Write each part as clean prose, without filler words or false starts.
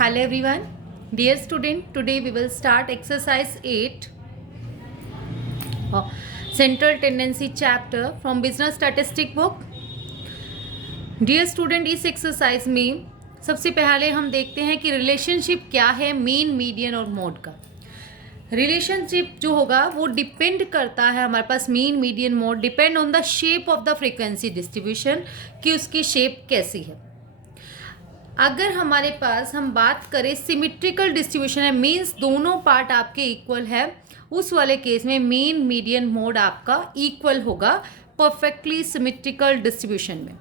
Hello everyone, dear student. Today we will start exercise 8, Central Tendency chapter from Business Statistic book. Dear student, इस exercise में सबसे पहले हम देखते हैं कि रिलेशनशिप क्या है मीन, मीडियन और मोड का। रिलेशनशिप जो होगा वो डिपेंड करता है हमारे पास mean, median, mode depend on the shape of the frequency distribution कि उसकी शेप कैसी है। अगर हमारे पास हम बात करें सिमेट्रिकल डिस्ट्रीब्यूशन है, मीन्स दोनों पार्ट आपके इक्वल है, उस वाले केस में मीन, मीडियन, मोड आपका इक्वल होगा परफेक्टली सिमेट्रिकल डिस्ट्रीब्यूशन में।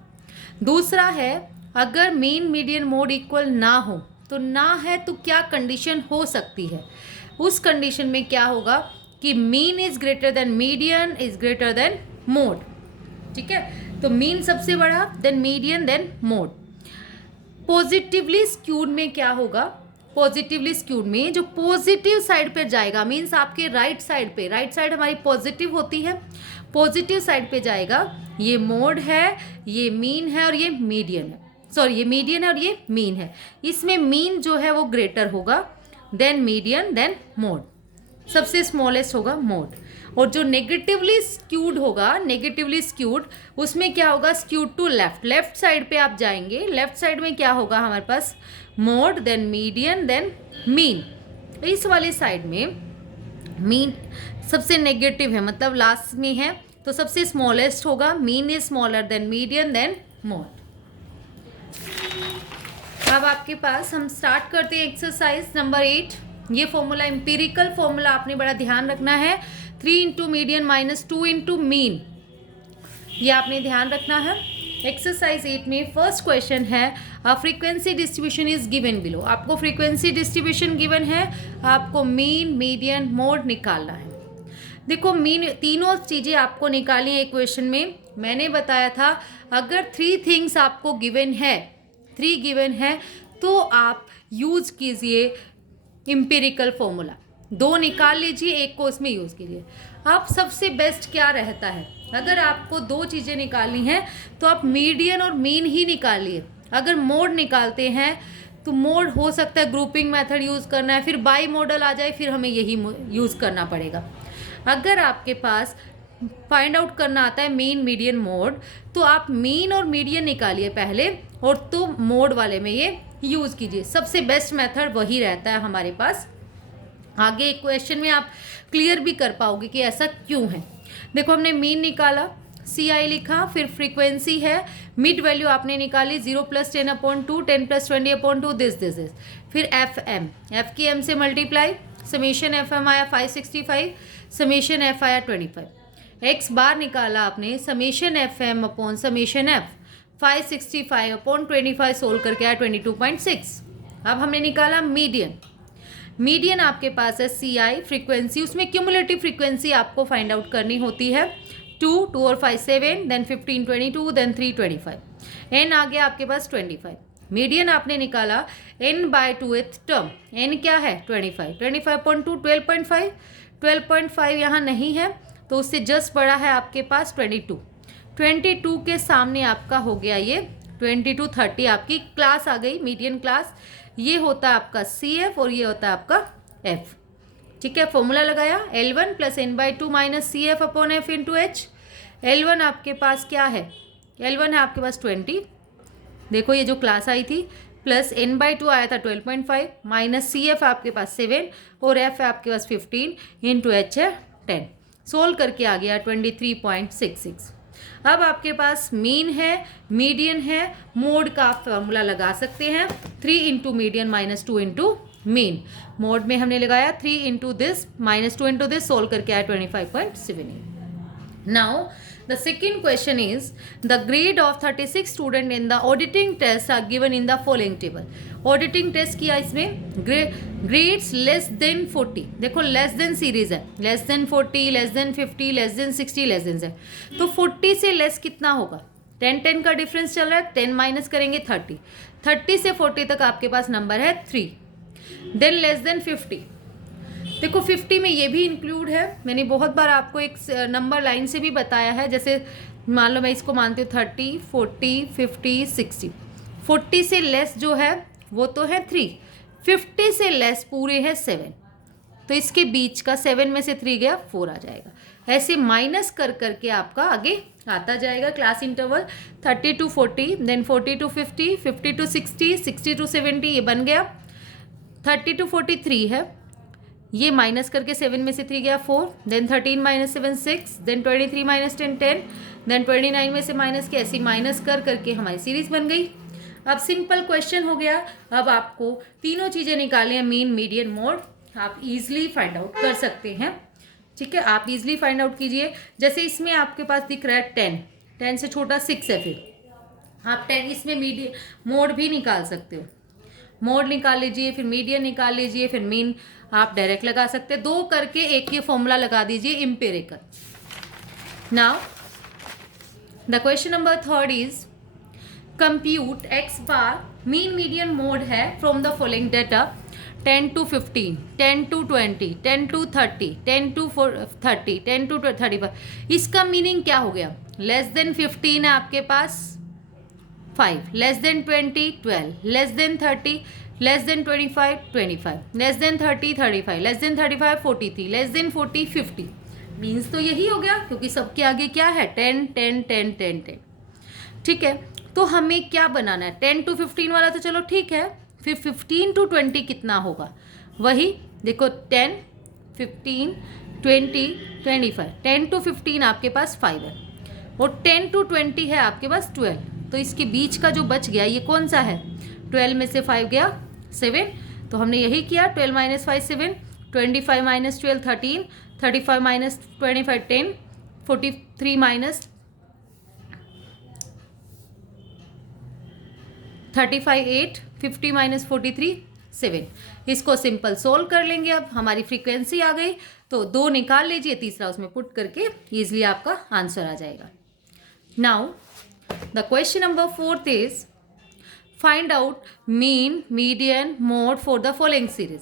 दूसरा है अगर मीन, मीडियन, मोड इक्वल ना हो तो ना है तो क्या कंडीशन हो सकती है। उस कंडीशन में क्या होगा कि mean is greater than median is greater than mode. ठीक है, तो मीन सबसे बड़ा, then median, then mode. Positively skewed में क्या होगा, पॉजिटिवली स्क्यूड में जो पॉजिटिव साइड पे जाएगा, मीन्स आपके राइट साइड पे, राइट साइड हमारी पॉजिटिव होती है, पॉजिटिव साइड पे जाएगा, ये मोड है, ये मीन है और ये मीडियन है, सॉरी ये मीडियन है और ये मीन है। इसमें मीन जो है वो ग्रेटर होगा देन मीडियन देन मोड, सबसे स्मॉलेस्ट होगा मोड। और जो नेगेटिवली स्क्यूड होगा, नेगेटिवली स्क्यूड, उसमें क्या होगा, skewed to left, left side पे आप जाएंगे, लेफ्ट साइड में क्या होगा हमारे पास mode, then median, then mean. इस वाली साइड में मीन सबसे नेगेटिव है, मतलब लास्ट में है, तो सबसे स्मॉलेस्ट होगा, mean is smaller than median then mode. अब आपके पास हम स्टार्ट करते हैं एक्सरसाइज नंबर 8। ये फॉर्मूला एम्पिरिकल फॉर्मूला आपने बड़ा ध्यान रखना है, 3 into median minus 2 into mean, ये आपने ध्यान रखना है। एक्सरसाइज 8 में फर्स्ट क्वेश्चन है frequency distribution is given below. आपको फ्रीक्वेंसी डिस्ट्रीब्यूशन गिवन है, आपको मीन, मीडियन, मोड निकालना है। देखो मीन, तीनों चीज़ें आपको निकाली है क्वेश्चन में। मैंने बताया था अगर 3 थिंग्स आपको गिवन है, 3 गिवन है, तो आप यूज कीजिए एम्पिरिकल फॉर्मूला, 2 निकाल लीजिए, एक को इसमें यूज़ कीजिए। अब सबसे बेस्ट क्या रहता है, अगर आपको 2 चीज़ें निकालनी हैं तो आप मीडियन और मीन ही निकालिए। अगर मोड निकालते हैं तो मोड हो सकता है ग्रुपिंग मेथड यूज़ करना है, फिर बाई मॉडल आ जाए, फिर हमें यही यूज़ करना पड़ेगा। अगर आपके पास फाइंड आउट करना आता है मीन, मीडियन, मोड, तो आप मीन और मीडियन निकालिए पहले और तो मोड वाले में ये यूज़ कीजिए। सबसे बेस्ट मेथड वही रहता है हमारे पास। आगे एक क्वेश्चन में आप क्लियर भी कर पाओगे कि ऐसा क्यों है। देखो हमने मीन निकाला, CI लिखा, फिर फ्रीक्वेंसी है, मिड वैल्यू आपने निकाली 0 + 10/2, 10 + 20/2, दिस इज। फिर F की M से मल्टीप्लाई, समेशन FM आया 565, समेशन F आया 25। एक्स बार निकाला आपने, summation FM upon summation F 565/25 solve करके आया 22.6। अब हमने निकाला मीडियन, मीडियन आपके पास है CI फ्रीक्वेंसी, उसमें क्यूमुलेटिव फ्रीक्वेंसी आपको फाइंड आउट करनी होती है, 2 और 5 7, देन 15 22, देन 3 25, n आ गया आपके पास 25। मीडियन आपने निकाला n/2th टर्म, n क्या है 25, 25.2 12.5, 12.5 यहाँ नहीं है तो उससे जस्ट बड़ा है आपके पास 22 के सामने आपका हो गया ये 22 30, आपकी क्लास आ गई मीडियन क्लास। ये होता है आपका CF और ये होता है आपका F। ठीक है, फॉर्मूला लगाया L1 + n/2 - CF upon F into H। L1 आपके पास क्या है, L1 है आपके पास 20, देखो ये जो क्लास आई थी, प्लस n/2 आया था 12.5, माइनस CF आपके पास 7 और F है आपके पास 15 इंटू H है 10। सोल्व करके आ गया 23.66। अब आपके पास मीन है, मीडियन है, मोड का फॉर्मूला लगा सकते हैं, 3 into median minus 2 into mean. Mode में हमने लगाया 3 into this minus 2 into this, solve करके आया 25.78। Now the second question is the grade of 36 student in the auditing test are given in the following table। auditing test किया, इसमें grades less than 40, देखो less than series है, less than 40, less than 50, less than 60, less than है, तो 40 से less कितना होगा, 10 का डिफरेंस चल रहा है, 10 माइनस करेंगे 30 से 40 तक आपके पास नंबर है 3, देन लेस देन 50। देखो 50 में ये भी इंक्लूड है, मैंने बहुत बार आपको एक नंबर लाइन से भी बताया है, जैसे मान लो मैं इसको मानती हूँ 30 40 50 60, 40 से लेस जो है वो तो है 3, 50 से लेस पूरे है 7, तो इसके बीच का 7 में से 3 गया 4 आ जाएगा। ऐसे माइनस कर करके आपका आगे आता जाएगा class interval. 30 to 40, then 40 to 50, 50 to 60, 60 to 70, ये बन गया। 30 to 43 है, ये माइनस करके 7 में से 3 गया 4, then 13 minus 7 6, then 23 minus 10 10, then 29 में से माइनस के, ऐसी माइनस कर करके हमारी सीरीज बन गई। अब सिंपल क्वेश्चन हो गया। अब आपको तीनों चीज़ें निकालनी है, मीन, मीडियन, मोड। आप इजीली फाइंड आउट कर सकते हैं, ठीक है, आप इजीली फाइंड आउट कीजिए। जैसे इसमें आपके पास दिख रहा है 10, 10 से छोटा 6 है, फिर आप 10 इसमें मीडियन मोड भी निकाल सकते हो। मोड निकाल लीजिए, फिर मीडियन निकाल लीजिए, फिर मीन आप डायरेक्ट लगा सकते हैं। 2 करके एक ये फॉर्मूला लगा दीजिए empirical. Now the question number 3 is compute x bar mean median mode है from the following data 10 to 15, 10 to 20, 10 to 30, 10 to 30, 10 to 35। इसका मीनिंग क्या हो गया? लेस देन 15 है आपके पास 5, less than 20 12, less than 30, less than 25 25, less than 30 35, less than 35 43, less than 40 50। Means तो यही हो गया, क्योंकि सबके आगे क्या है 10 10 10 10 10। ठीक है, तो हमें क्या बनाना है? 10 to 15 वाला तो चलो ठीक है, फिर 15 to 20 कितना होगा? वही देखो 10 15 20 25, 10 to 15 आपके पास 5 है और 10 to 20 है आपके पास 12। तो इसके बीच का जो बच गया ये कौन सा है? 12 में से 5 गया 7, तो हमने यही किया। 12 minus 5 7, 25 minus 12 13, 35 minus 25 10, 43 minus 35 8, 50 minus 43 7। इसको सिंपल सोल्व कर लेंगे। अब हमारी फ्रीक्वेंसी आ गई, तो 2 निकाल लीजिए, तीसरा उसमें पुट करके ईजिली आपका आंसर आ जाएगा। Now the question number 4 is find out mean median mode for the following series.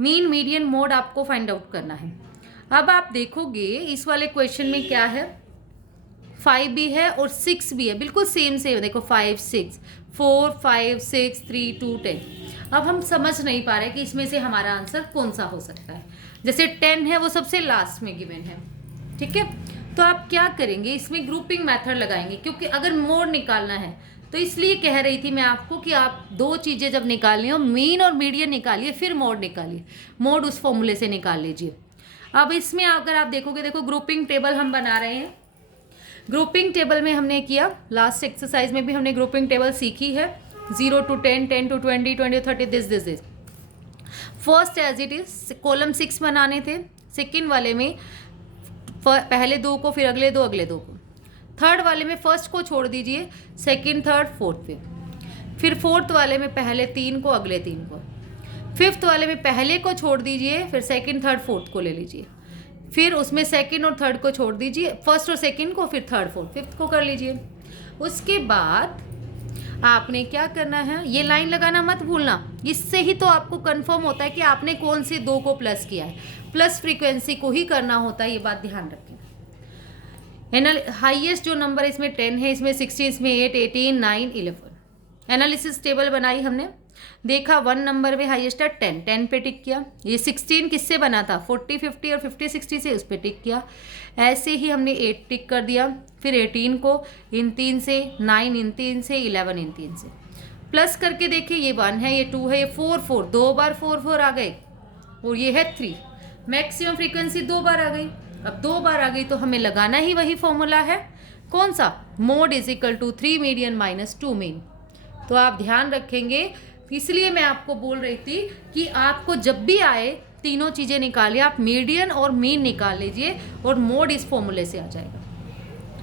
Mean median mode आपको फाइंड आउट करना है। अब आप देखोगे इस वाले क्वेश्चन में क्या है, 5 भी है और 6 भी है, बिल्कुल सेम सेम। देखो 5 6, 4 5 6 3 2 10। अब हम समझ नहीं पा रहे कि इसमें से हमारा आंसर कौन सा हो सकता है। जैसे 10 है वो सबसे लास्ट में गिवन है, ठीक है, तो आप क्या करेंगे, इसमें ग्रुपिंग मेथड लगाएंगे, क्योंकि अगर मोड निकालना है तो इसलिए कह रही थी मैं आपको कि आप 2 चीज़ें जब निकालनी हो, मीन और मीडियन निकालिए, फिर मोड निकालिए। मोड उस फॉर्मूले से निकाल लीजिए। अब इसमें अगर आप देखोगे, देखो ग्रुपिंग टेबल हम बना रहे हैं। ग्रुपिंग टेबल में हमने किया, लास्ट एक्सरसाइज में भी हमने ग्रुपिंग टेबल सीखी है, 0 to 10, 10 to 20, 20 to 30, दिस। First as it is column 6 बनाने थे, सेकेंड वाले में पहले 2 को, फिर अगले 2, अगले 2 को। थर्ड वाले में फर्स्ट को छोड़ दीजिए, सेकेंड थर्ड फोर्थ पे। फिर फोर्थ वाले में पहले 3 को, अगले 3 को। फिफ्थ वाले में पहले को छोड़ दीजिए, फिर सेकेंड थर्ड फोर्थ को ले लीजिए। फिर उसमें सेकंड और थर्ड को छोड़ दीजिए, फर्स्ट और सेकंड को, फिर थर्ड फोर्थ फिफ्थ को कर लीजिए। उसके बाद आपने क्या करना है, ये लाइन लगाना मत भूलना, इससे ही तो आपको कंफर्म होता है कि आपने कौन से 2 को प्लस किया है। प्लस फ्रीक्वेंसी को ही करना होता है, ये बात ध्यान रखें। हाईएस्ट जो नंबर इसमें 10 है, इसमें 16, इसमें 8 18 9 11। एनालिसिस टेबल बनाई हमने, देखा 1 नंबर में हाईएस्ट है 10, 10 पे टिक किया। ये 16 किससे बना था? 40 50 और 50 60 से, उस पर टिक किया। ऐसे ही हमने 8 टिक कर दिया, फिर 18 को इन 3 से, 9 इन 3 से, 11 इन 3 से। प्लस करके देखिए, ये 1 है, ये 2 है, ये 4 4, 2 बार 4 4 आ गए, और ये है 3। मैक्सिमम फ्रीक्वेंसी 2 बार आ गई। अब 2 बार आ गई तो हमें लगाना ही वही फॉर्मूला है, कौन सा? Mode is equal to 3 median minus 2 mean. तो आप ध्यान रखेंगे, इसलिए मैं आपको बोल रही थी कि आपको जब भी आए तीनों चीज़ें निकालिए, आप मीडियन और मीन निकाल लीजिए और मोड इस फॉर्मूले से आ जाएगा।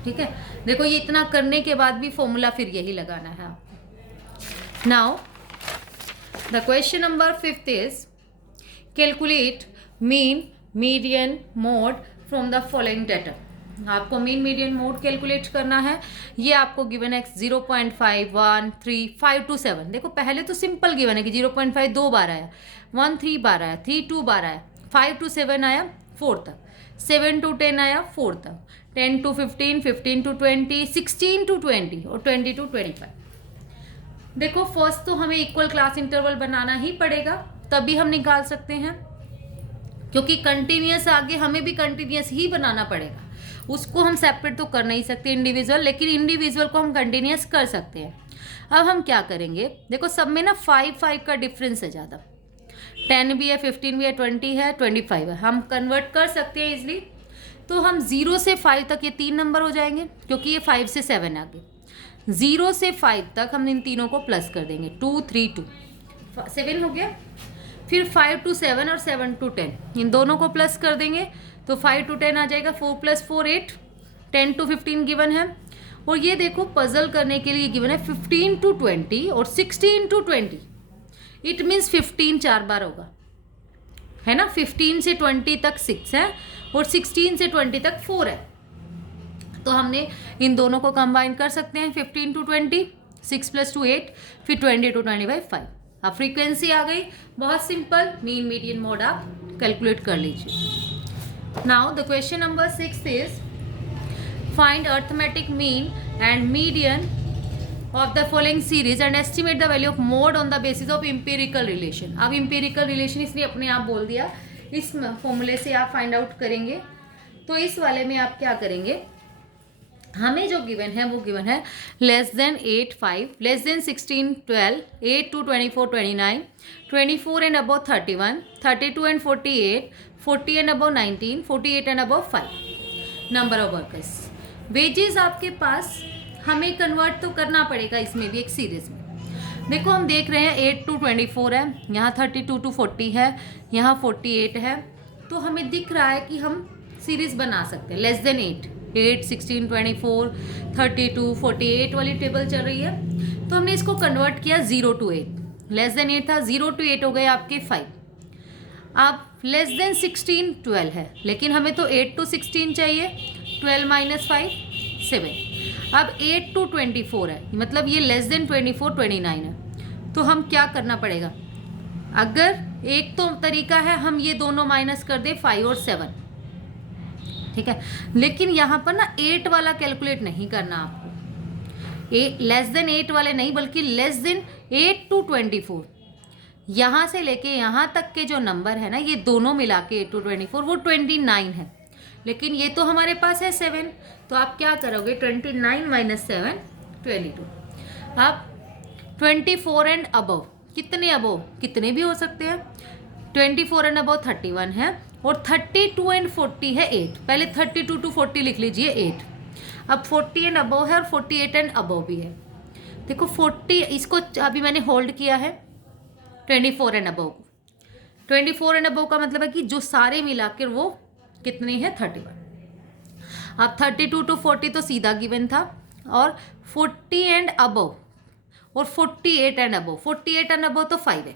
ठीक है, देखो ये इतना करने के बाद भी फॉर्मूला फिर यही लगाना है आपको। Now the question number 5 is calculate mean median mode from the following data. आपको मीन मीडियन मोड कैलकुलेट करना है। ये आपको गिवन है 0.5 1 3 5 to 7। देखो पहले तो सिंपल गिवन है कि 0.5 2 बार आया, 1 3 बार आया, 3 2 बार आया, 5 to 7 आया 4 तक, 7 to 10 आया 4 तक, 10 to 15, 15 to 20, 16 to 20 और 20 to 25। देखो फर्स्ट तो हमें इक्वल क्लास इंटरवल बनाना ही पड़ेगा, तभी हम निकाल सकते हैं, क्योंकि कंटिन्यूस आगे हमें भी कंटिन्यूस ही बनाना पड़ेगा, उसको हम सेपरेट तो कर नहीं सकते इंडिविजुअल, लेकिन इंडिविजुअल को हम कंटिन्यूस कर सकते हैं। अब हम क्या करेंगे, देखो सब में ना 5 का डिफरेंस है ज़्यादा, 10 भी है, 15 भी है, 20 है, 25 है, हम कन्वर्ट कर सकते हैं इजली। तो हम 0 से 5 तक ये 3 नंबर हो जाएंगे, क्योंकि ये 5 से 7 है आगे। 0 से 5 तक हम इन तीनों को प्लस कर देंगे, 2 3 2 7 हो गया। फिर 5 to 7 और 7 to 10 इन दोनों को प्लस कर देंगे, तो 5 to 10 आ जाएगा, 4 + 4 8, 10 to 15 गिवन है। और ये देखो पजल करने के लिए गिवन है 15 to 20 और 16 to 20, इट मीन्स 15 4 बार होगा, है ना। 15 से 20 तक 6 है और 16 से 20 तक 4 है, तो हमने इन दोनों को कंबाइन कर सकते हैं, 15 to 20, 6 + 2 8, फिर 20 to 25 5। अब फ्रीक्वेंसी आ गई, बहुत सिंपल, मीन मीडियन मोड आप कैलकुलेट कर लीजिए। Now the question number 6 is find arithmetic mean and median of the following series and estimate the value of mode on the basis of empirical relation. अब empirical relation इसने अपने आप बोल दिया, इस फॉर्मूले से आप फाइंड आउट करेंगे। तो इस वाले में आप क्या करेंगे, हमें जो गिवन है वो गिवन है less than 8 5, less than 16 12, 8 to 24 29, 24 and above 31, 32 and 48, 40 and above 19, 48 and above 5 number of workers. Wages आपके पास हमें कन्वर्ट तो करना पड़ेगा इसमें भी एक सीरीज में। देखो हम देख रहे हैं 8 to 24 है, यहाँ 32 to 40 है, यहाँ 48 है, तो हमें दिख रहा है कि हम सीरीज बना सकते हैं। लेस देन 8 16 24 32 48 वाली टेबल चल रही है, तो हमने इसको कन्वर्ट किया 0 to 8। लेस देन 8 था, 0 to 8 हो गए आपके 5। अब लेस देन 16 12 है, लेकिन हमें तो 8 to 16 चाहिए, 12 - 5 7। अब 8 to 24 है, मतलब ये लेस देन 24 29 है, तो हम क्या करना पड़ेगा, अगर एक तो तरीका है हम ये दोनों माइनस कर दें 5 और 7, ठीक है, लेकिन यहाँ पर ना 8 वाला कैलकुलेट नहीं करना आपको, लेस देन 8 वाले नहीं, बल्कि लेस देन 8 to 24, यहाँ से लेके यहाँ तक के जो नंबर है ना, ये दोनों मिला के 8 to 24 वो 29 है, लेकिन ये तो हमारे पास है 7, तो आप क्या करोगे, 29 - 7 22। अब 24 एंड अबव, कितने अबव, कितने भी हो सकते हैं, 24 एंड अबव 31 है, और 32 एंड 40 है 8। पहले 32 to 40 लिख लीजिए 8। अब 40 एंड अबव है और 48 एंड अबव भी है। देखो 40 इसको अभी मैंने होल्ड किया है 24 एंड अबव को। 24 एंड अबव का मतलब है कि जो सारे मिलाकर वो कितने हैं 31। अब 32 to 40 तो सीधा गिवन था, और 40 एंड अबव और 48 एंड अबव, 48 एंड अबव तो 5 है,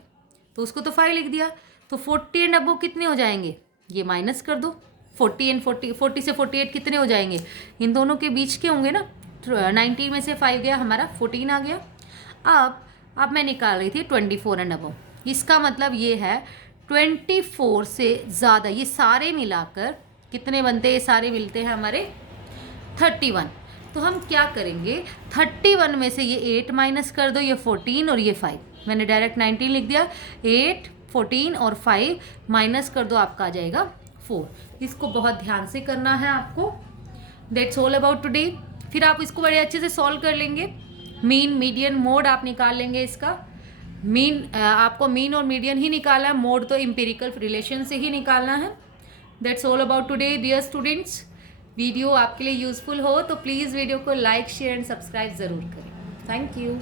तो उसको तो 5 लिख दिया। तो 40 एंड अबव कितने हो जाएंगे, ये माइनस कर दो, 40 एंड 40 से 48 कितने हो जाएंगे, इन दोनों के बीच के होंगे ना, 19 में से 5 गया, हमारा 14 आ गया। अब मैं निकाल रही थी 24 एंड अबव, इसका मतलब ये है 24 से ज़्यादा, ये सारे मिलाकर कितने बनते हैं, ये सारे मिलते हैं हमारे 31। तो हम क्या करेंगे, 31 में से ये 8 माइनस कर दो, ये 14 और ये 5, मैंने डायरेक्ट 19 लिख दिया, 8 14 और 5 माइनस कर दो, आपका आ जाएगा 4। इसको बहुत ध्यान से करना है आपको। That's all about today. फिर आप इसको बड़े अच्छे से सॉल्व कर लेंगे, मीन मीडियन मोड आप निकाल लेंगे इसका। मीन आपको मीन और मीडियन ही निकालना है, मोड तो एम्पिरिकल रिलेशन से ही निकालना है। That's all about today dear students. Video आपके लिए यूज़फुल हो तो प्लीज़ वीडियो को लाइक शेयर एंड सब्सक्राइब ज़रूर करें। Thank you.